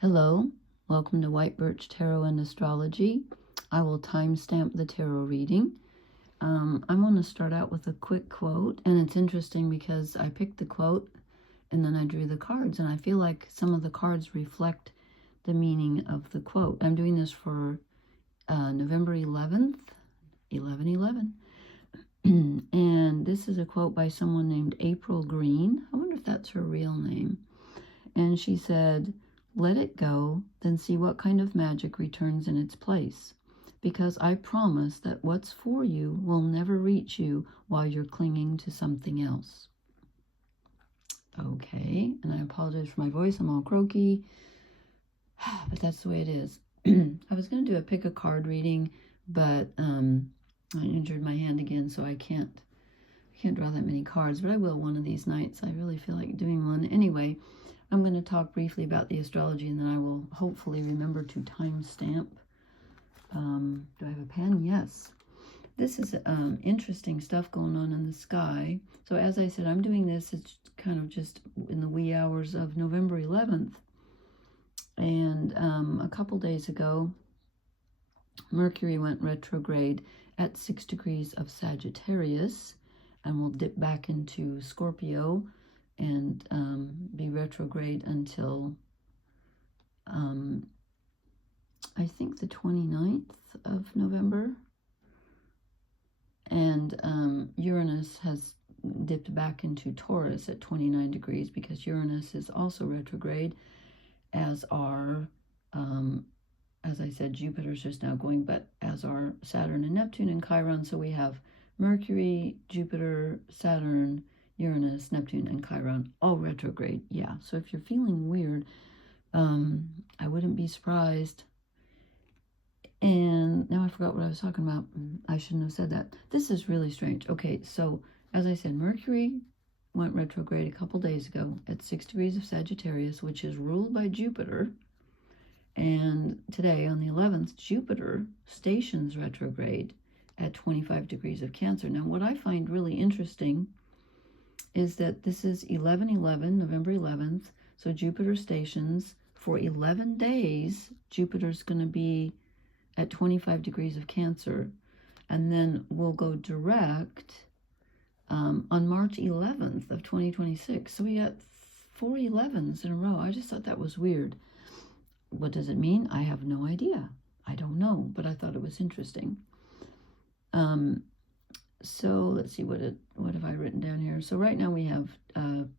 Hello, welcome to White Birch Tarot and Astrology. I will timestamp the tarot reading. I'm going to start out with a quick quote, and it's interesting because I picked the quote and then I drew the cards, and I feel like some of the cards reflect the meaning of the quote. I'm doing this for November 11th, 11/11. And this is a quote by someone named April Green. I wonder if that's her real name. And she said, "Let it go, then see what kind of magic returns in its place. Because I promise that what's for you will never reach you while you're clinging to something else." Okay, and I apologize for my voice. I'm all croaky, but that's the way it is. I was going to do a pick a card reading, but I injured my hand again, so I can't draw that many cards, but I will one of these nights. I really feel like doing one. Anyway, I'm going to talk briefly about the astrology, and then I will hopefully remember to timestamp. Do I have a pen? Yes. This is interesting stuff going on in the sky. So as I said, I'm doing this, it's kind of just in the wee hours of November 11th. And a couple days ago, Mercury went retrograde at 6 degrees of Sagittarius, and will dip back into Scorpio and be retrograde until I think the 29th of November. And Uranus has dipped back into Taurus at 29 degrees because Uranus is also retrograde, as are, as I said, Jupiter's just now going, but as are Saturn and Neptune and Chiron. So we have Mercury, Jupiter, Saturn, Uranus, Neptune, and Chiron, all retrograde. Yeah, so if you're feeling weird, I wouldn't be surprised. And now I forgot what I was talking about. I shouldn't have said that. This is really strange. Okay, so as I said, Mercury went retrograde a couple days ago at 6 degrees of Sagittarius, which is ruled by Jupiter. And today, on the 11th, Jupiter stations retrograde at 25 degrees of Cancer. Now, what I find really interesting is that this is 11/11, November 11th. So Jupiter stations for 11 days. Jupiter's going to be at 25 degrees of Cancer. And then we'll go direct on March 11th of 2026. So we got 4 11s in a row. I just thought that was weird. What does it mean? I have no idea. I don't know, but I thought it was interesting. So let's see, what have I written down here? So right now we have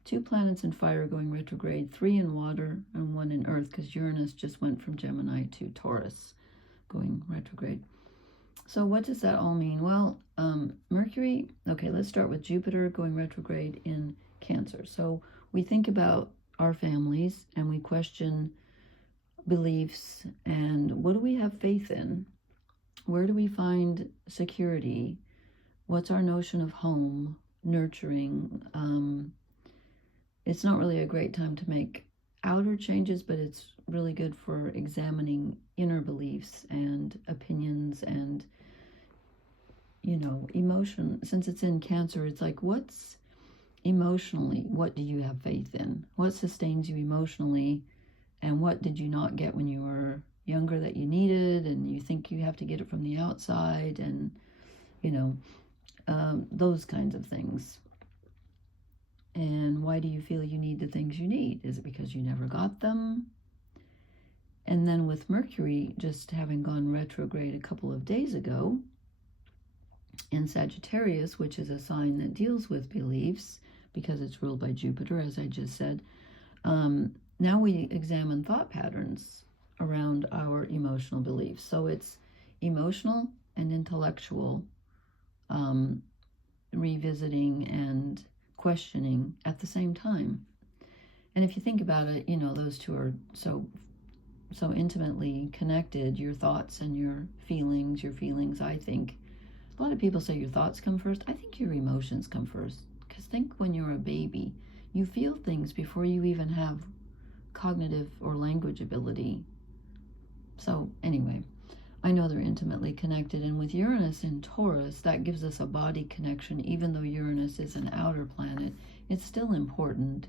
2 planets in fire going retrograde, 3 in water, and 1 in earth, because Uranus just went from Gemini to Taurus, going retrograde. So what does that all mean? Well, Mercury, okay, let's start with Jupiter going retrograde in Cancer. So we think about our families, and we question beliefs, and what do we have faith in? Where do we find security? What's our notion of home, nurturing? It's not really a great time to make outer changes, but it's really good for examining inner beliefs and opinions and, you know, emotion. Since it's in Cancer, it's like, what's emotionally, what do you have faith in? What sustains you emotionally? And what did you not get when you were younger that you needed, and you think you have to get it from the outside, and, you know, those kinds of things. And why do you feel you need the things you need? Is it because you never got them? And then with Mercury just having gone retrograde a couple of days ago in Sagittarius, which is a sign that deals with beliefs because it's ruled by Jupiter, as I just said, now we examine thought patterns around our emotional beliefs. So it's emotional and intellectual revisiting and questioning at the same time. And if you think about it, you know, those two are so intimately connected, your thoughts and your feelings, I think. A lot of people say your thoughts come first. I think your emotions come first. Because think when you're a baby, you feel things before you even have cognitive or language ability. So anyway, I know they're intimately connected. And with Uranus in Taurus, that gives us a body connection. Even though Uranus is an outer planet, it's still important.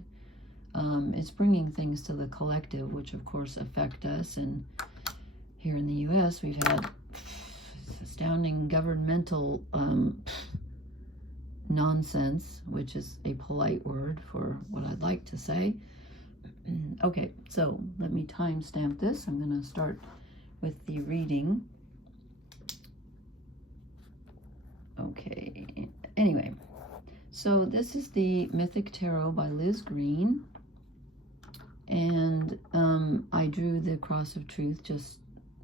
It's bringing things to the collective, which of course affect us. And here in the U.S., we've had astounding governmental nonsense, which is a polite word for what I'd like to say. Okay, so let me timestamp this. I'm going to start with the reading. Okay, anyway, so this is the Mythic Tarot by Liz Green, and I drew the Cross of Truth just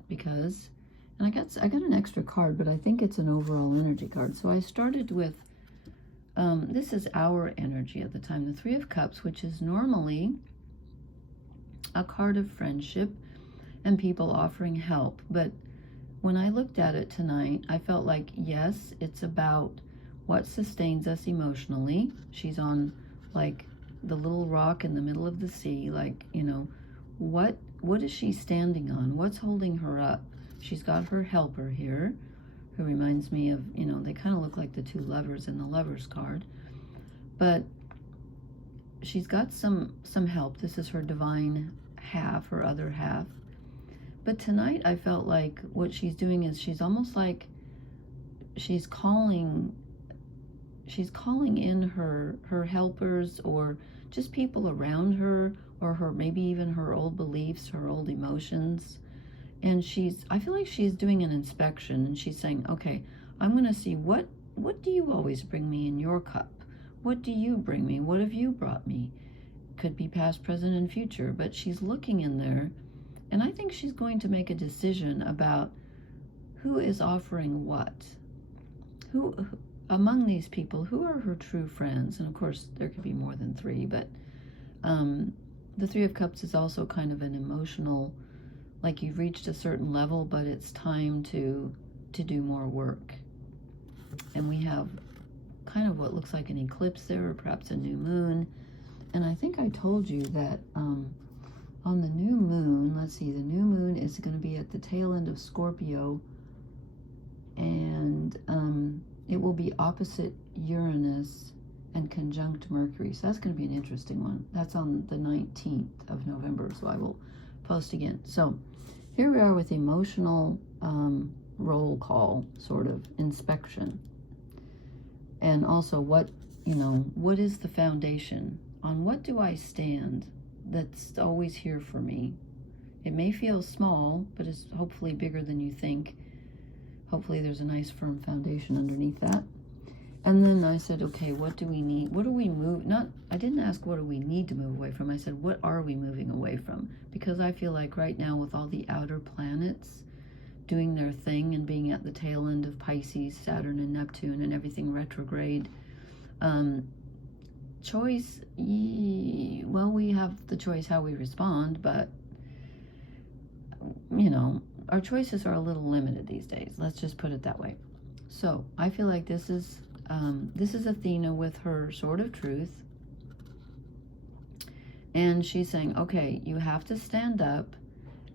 because, and I got an extra card, but I think it's an overall energy card. So I started with this is our energy at the time, the Three of Cups, which is normally a card of friendship and people offering help. But when I looked at it tonight, I felt like, yes, it's about what sustains us emotionally. She's on like the little rock in the middle of the sea, like, you know, what is she standing on? What's holding her up? She's got her helper here, who reminds me of, you know, they kind of look like the two lovers in the Lovers card. But she's got some help. This is her divine half, her other half. But tonight I felt like what she's doing is she's almost like she's calling in her helpers, or just people around her, or her, maybe even her old beliefs, her old emotions. And I feel like she's doing an inspection, and she's saying, okay, I'm going to see what do you always bring me in your cup? What do you bring me? What have you brought me? Could be past, present, and future, but she's looking in there, and I think she's going to make a decision about who is offering what. Who among these people, who are her true friends? And of course, there could be more than three, but the Three of Cups is also kind of an emotional, like you've reached a certain level, but it's time to do more work. And we have kind of what looks like an eclipse there, or perhaps a new moon. And I think I told you that on the new moon, let's see, the new moon is going to be at the tail end of Scorpio, and it will be opposite Uranus and conjunct Mercury. So that's going to be an interesting one. That's on the 19th of November, so I will post again. So here we are with emotional roll call, sort of inspection. And also what is the foundation? On what do I stand that's always here for me? It may feel small, but it's hopefully bigger than you think. Hopefully there's a nice firm foundation underneath that. And then I said, okay, what do we need? What do we move? I didn't ask what do we need to move away from. I said, what are we moving away from? Because I feel like right now, with all the outer planets doing their thing and being at the tail end of Pisces, Saturn and Neptune, and everything retrograde, choice, well, we have the choice how we respond, but you know, our choices are a little limited these days. Let's just put it that way. So I feel like this is Athena with her Sword of Truth, and she's saying, okay, you have to stand up,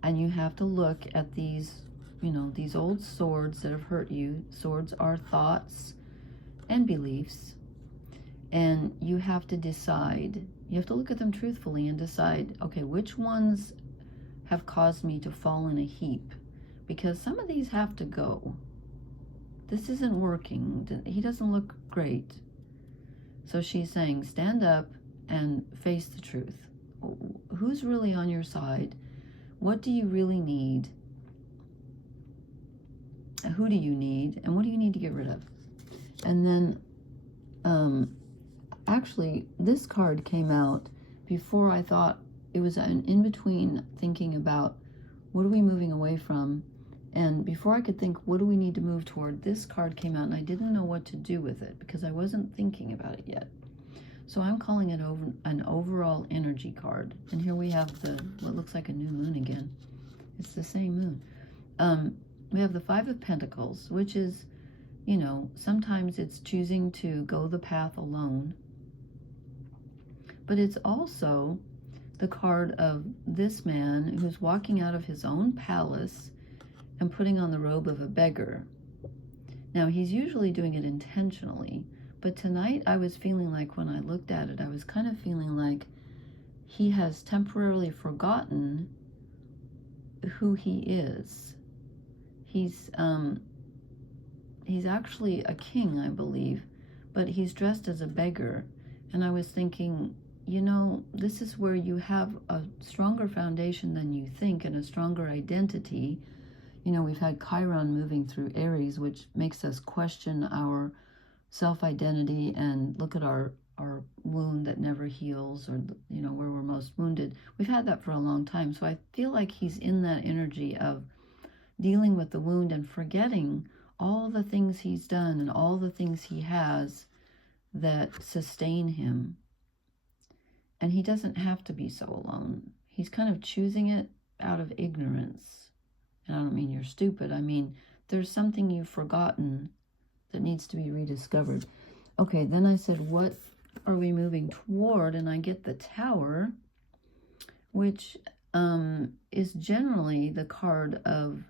and you have to look at these, you know, these old swords that have hurt you. Swords are thoughts and beliefs, and you have to decide. You have to look at them truthfully and decide, okay, which ones have caused me to fall in a heap? Because some of these have to go. This isn't working. He doesn't look great. So she's saying, stand up and face the truth. Who's really on your side? What do you really need? Who do you need? And what do you need to get rid of? And then, actually, this card came out before I thought. It was an in-between thinking about what are we moving away from, and before I could think what do we need to move toward, this card came out, and I didn't know what to do with it because I wasn't thinking about it yet. So I'm calling it an overall energy card. And here we have what looks like a new moon again. It's the same moon. We have the Five of Pentacles, which is, you know, sometimes it's choosing to go the path alone, but it's also the card of this man who's walking out of his own palace and putting on the robe of a beggar. Now, he's usually doing it intentionally, but tonight I was feeling like, when I looked at it, I was kind of feeling like he has temporarily forgotten who he is. He's actually a king, I believe, but he's dressed as a beggar. And I was thinking, you know, this is where you have a stronger foundation than you think and a stronger identity. You know, we've had Chiron moving through Aries, which makes us question our self-identity and look at our wound that never heals, or, you know, where we're most wounded. We've had that for a long time. So I feel like he's in that energy of dealing with the wound and forgetting all the things he's done and all the things he has that sustain him. And he doesn't have to be so alone. He's kind of choosing it out of ignorance. And I don't mean you're stupid. I mean, there's something you've forgotten that needs to be rediscovered. Okay, then I said, what are we moving toward? And I get the Tower, which is generally the card of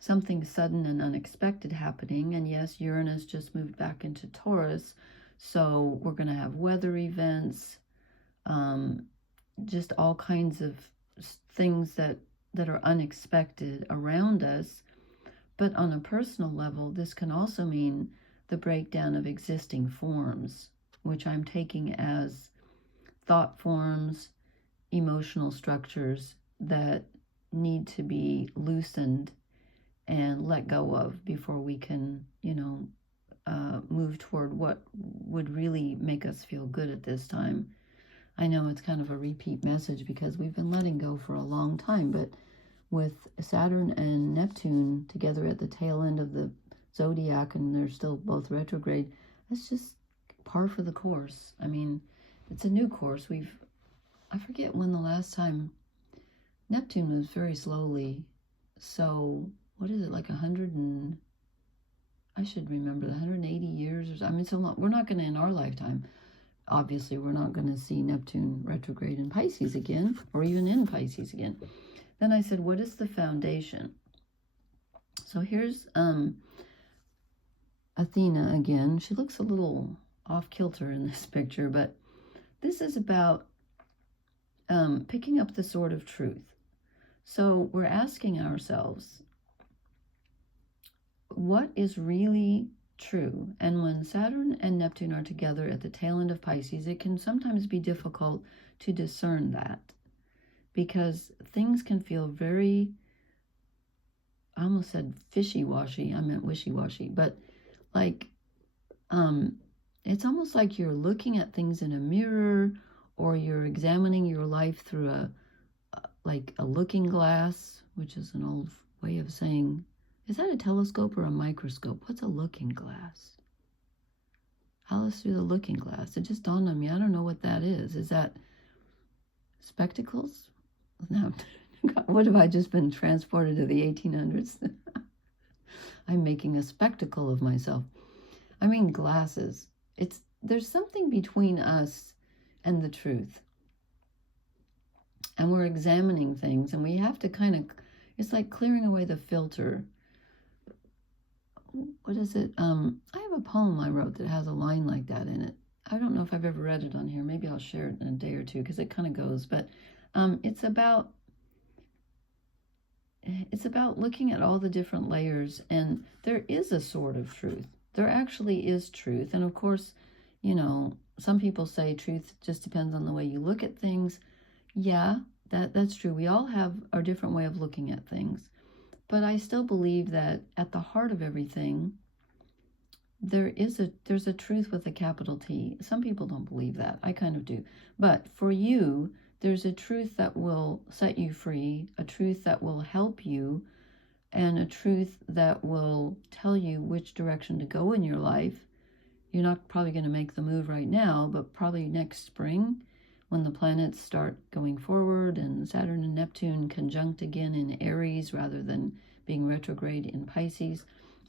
something sudden and unexpected happening. And yes, Uranus just moved back into Taurus, so we're going to have weather events, just all kinds of things that are unexpected around us. But on a personal level, this can also mean the breakdown of existing forms, which I'm taking as thought forms, emotional structures that need to be loosened and let go of before we can, you know, move toward what would really make us feel good at this time. I know it's kind of a repeat message because we've been letting go for a long time, but with Saturn and Neptune together at the tail end of the zodiac, and they're still both retrograde, it's just par for the course. I mean, it's a new course. I forget when the last time Neptune moves very slowly. So what is it, like 100 and, I should remember, 180 years or so. I mean, so long. We're not going to, in our lifetime, obviously, we're not going to see Neptune retrograde in Pisces again, or even in Pisces again. Then I said, what is the foundation? So here's Athena again. She looks a little off kilter in this picture, but this is about picking up the sword of truth. So we're asking ourselves, what is really true? And when Saturn and Neptune are together at the tail end of Pisces, it can sometimes be difficult to discern that, because things can feel very, I almost said fishy-washy, I meant wishy-washy, but like, it's almost like you're looking at things in a mirror, or you're examining your life through a looking glass, which is an old way of saying, is that a telescope or a microscope? What's a looking glass? Alice through the looking glass. It just dawned on me, I don't know what that is. Is that spectacles? No. What have I just been transported to the 1800s? I'm making a spectacle of myself. I mean, glasses. There's something between us and the truth. And we're examining things, and we have to kind of, it's like clearing away the filter. What is it? I have a poem I wrote that has a line like that in it. I don't know if I've ever read it on here. Maybe I'll share it in a day or two, because it kind of goes. But it's about looking at all the different layers, and there is a sword of truth. There actually is truth. And of course, you know, some people say truth just depends on the way you look at things. Yeah, that's true. We all have our different way of looking at things. But I still believe that at the heart of everything, there's a truth with a capital T. Some people don't believe that. I kind of do. But for you, there's a truth that will set you free, a truth that will help you, and a truth that will tell you which direction to go in your life. You're not probably going to make the move right now, but probably next spring, when the planets start going forward and Saturn and Neptune conjunct again in Aries rather than being retrograde in Pisces,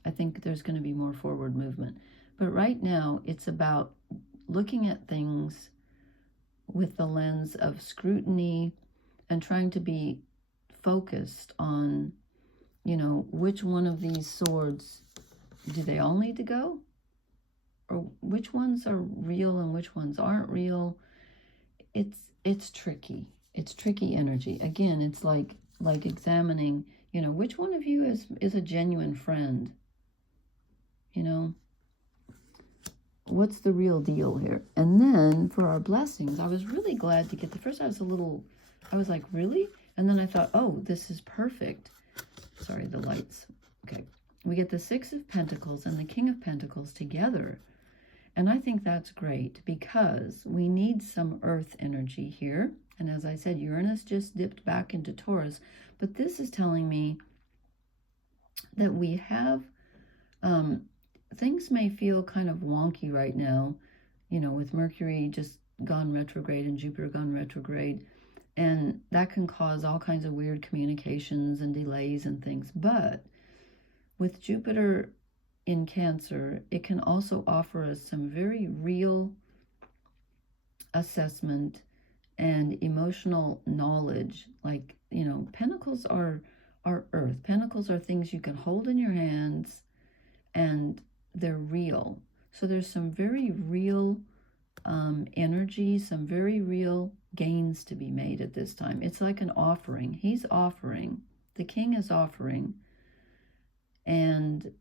I think there's going to be more forward movement. But right now, it's about looking at things with the lens of scrutiny and trying to be focused on, you know, which one of these swords, do they all need to go? Or which ones are real and which ones aren't real? it's tricky. It's tricky energy. Again, it's like examining, you know, which one of you is a genuine friend? You know, what's the real deal here? And then for our blessings, I was really glad to get the first. I was like, really? And then I thought, oh, this is perfect. Sorry, the lights. Okay. We get the Six of Pentacles and the King of Pentacles together. And I think that's great because we need some earth energy here. And as I said, Uranus just dipped back into Taurus. But this is telling me that we have, things may feel kind of wonky right now, you know, with Mercury just gone retrograde and Jupiter gone retrograde. And that can cause all kinds of weird communications and delays and things. But with Jupiter in Cancer, it can also offer us some very real assessment and emotional knowledge. Like, you know, Pentacles are earth. Pentacles are things you can hold in your hands and they're real. So there's some very real energy, some very real gains to be made at this time. It's like an offering. He's offering. The king is offering. And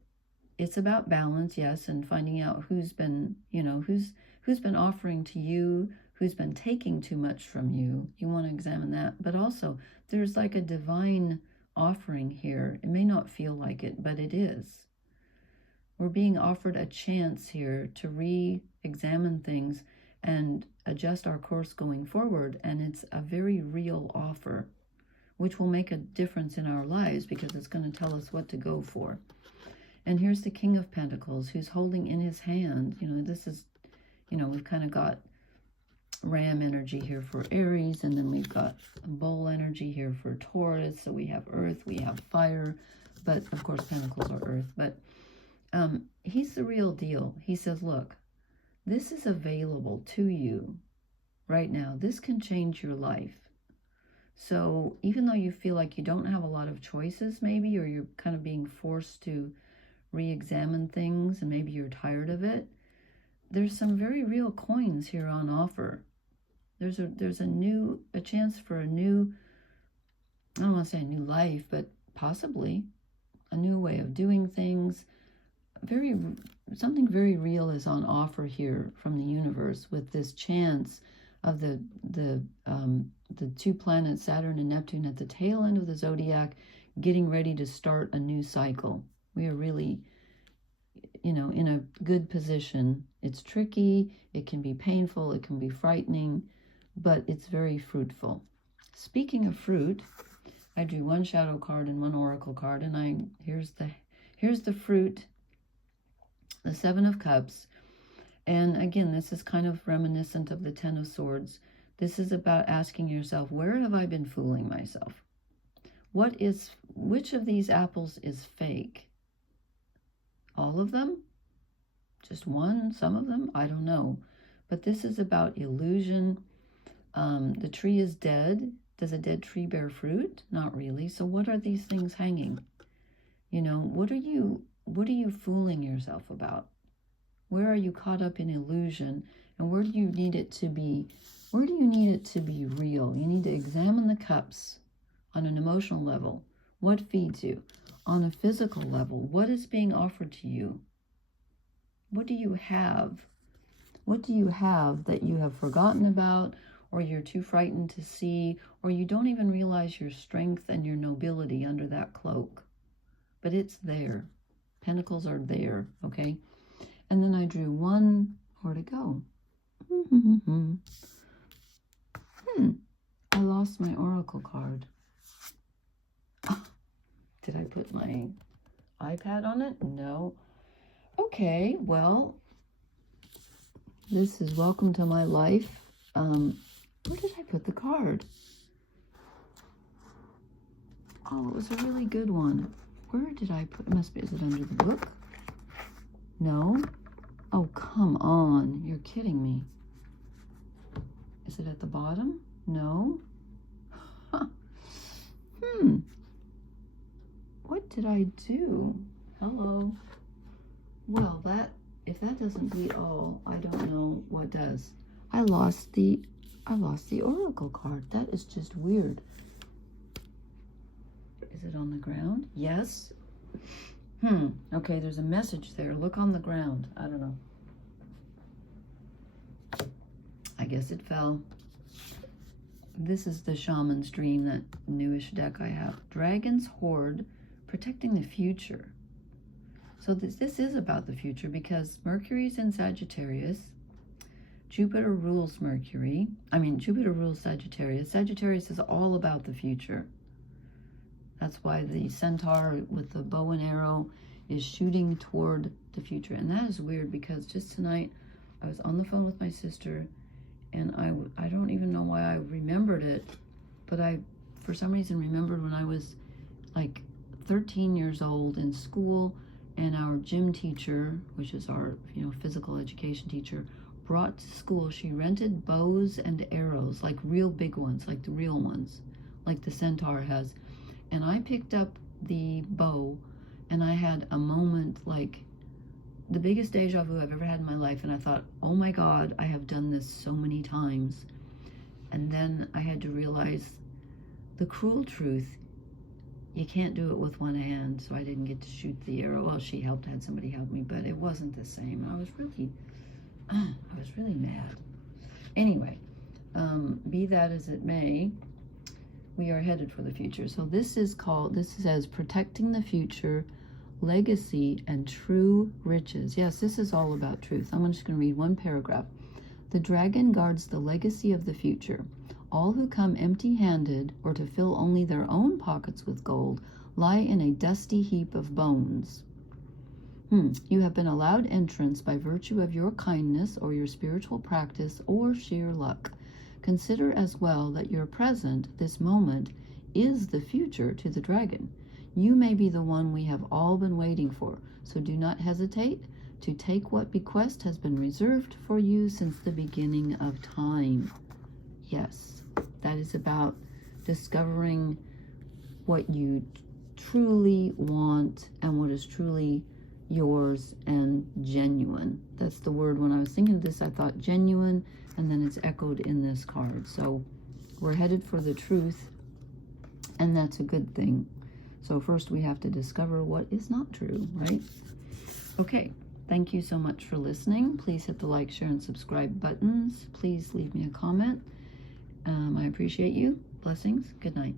it's about balance, yes, and finding out who's been, you know, who's been offering to you, who's been taking too much from you. You want to examine that. But also, there's like a divine offering here. It may not feel like it, but it is. We're being offered a chance here to re-examine things and adjust our course going forward. And it's a very real offer, which will make a difference in our lives because it's going to tell us what to go for. And here's the King of Pentacles who's holding in his hand, you know, this is, you know, we've kind of got Ram energy here for Aries, and then we've got Bull energy here for Taurus. So we have Earth, we have fire, but of course Pentacles are Earth. But he's the real deal. He says, look, this is available to you right now. This can change your life. So even though you feel like you don't have a lot of choices maybe, or you're kind of being forced to re-examine things and maybe you're tired of it, there's some very real coins here on offer. There's a chance for a new, I don't want to say a new life, but possibly a new way of doing things. Something very real is on offer here from the universe with this chance of the two planets, Saturn and Neptune, at the tail end of the zodiac, getting ready to start a new cycle. We are really, you know, in a good position. It's tricky, it can be painful, it can be frightening, but it's very fruitful. Speaking of fruit, I drew one shadow card and one oracle card, and here's the fruit, the Seven of Cups. And again, this is kind of reminiscent of the Ten of Swords. This is about asking yourself, where have I been fooling myself? Which of these apples is fake? All of them? Just one? Some of them? I don't know. But this is about illusion. The tree is dead. Does a dead tree bear fruit? Not really. So what are these things hanging? You know, what are you fooling yourself about? Where are you caught up in illusion? And where do you need it to be? Where do you need it to be real? You need to examine the cups on an emotional level. What feeds you? On a physical level, what is being offered to you? What do you have? What do you have that you have forgotten about, or you're too frightened to see, or you don't even realize your strength and your nobility under that cloak? But it's there. Pentacles are there, okay? And then I drew one. Where'd it go? I lost my oracle card. Did I put my iPad on it? No. Okay, well, this is Welcome to My Life. Where did I put the card? Oh, it was a really good one. Where did I put it? Is it under the book? No. Oh, come on. You're kidding me. Is it at the bottom? No. Huh. What did I do? Hello. Well, if that doesn't beat all, I don't know what does. I lost the I lost the oracle card. That is just weird. Is it on the ground? Yes. Okay, there's a message there. Look on the ground. I don't know. I guess it fell. This is the Shaman's Dream, that newish deck I have. Dragon's Hoard, protecting the future. So this is about the future because Mercury's in Sagittarius. Jupiter rules Mercury. Jupiter rules Sagittarius. Sagittarius is all about the future. That's why the centaur with the bow and arrow is shooting toward the future. And that is weird because just tonight I was on the phone with my sister, and I don't even know why I remembered it, but I, for some reason, remembered when I was like 13 years old in school, and our gym teacher, which is our physical education teacher, brought to school, she rented bows and arrows, like real big ones, like the real ones, like the centaur has. And I picked up the bow, and I had a moment like the biggest deja vu I've ever had in my life. And I thought, oh my God, I have done this so many times. And then I had to realize the cruel truth. You can't do it with one hand. So I didn't get to shoot the arrow. Well, she helped, had somebody help me, but it wasn't the same. I was really mad. Anyway, be that as it may, we are headed for the future. So this says protecting the future, legacy, and true riches. Yes, this is all about truth. I'm just going to read one paragraph. The dragon guards the legacy of the future. All who come empty-handed or to fill only their own pockets with gold lie in a dusty heap of bones. You have been allowed entrance by virtue of your kindness or your spiritual practice or sheer luck. Consider as well that your present, this moment, is the future to the dragon. You may be the one we have all been waiting for, so do not hesitate to take what bequest has been reserved for you since the beginning of time. Yes, that is about discovering what you truly want and what is truly yours and genuine. That's the word. When I was thinking of this, I thought genuine, and then it's echoed in this card. So we're headed for the truth, and that's a good thing. So first we have to discover what is not true, right? Okay, thank you so much for listening. Please hit the like, share, and subscribe buttons. Please leave me a comment. I appreciate you. Blessings. Good night.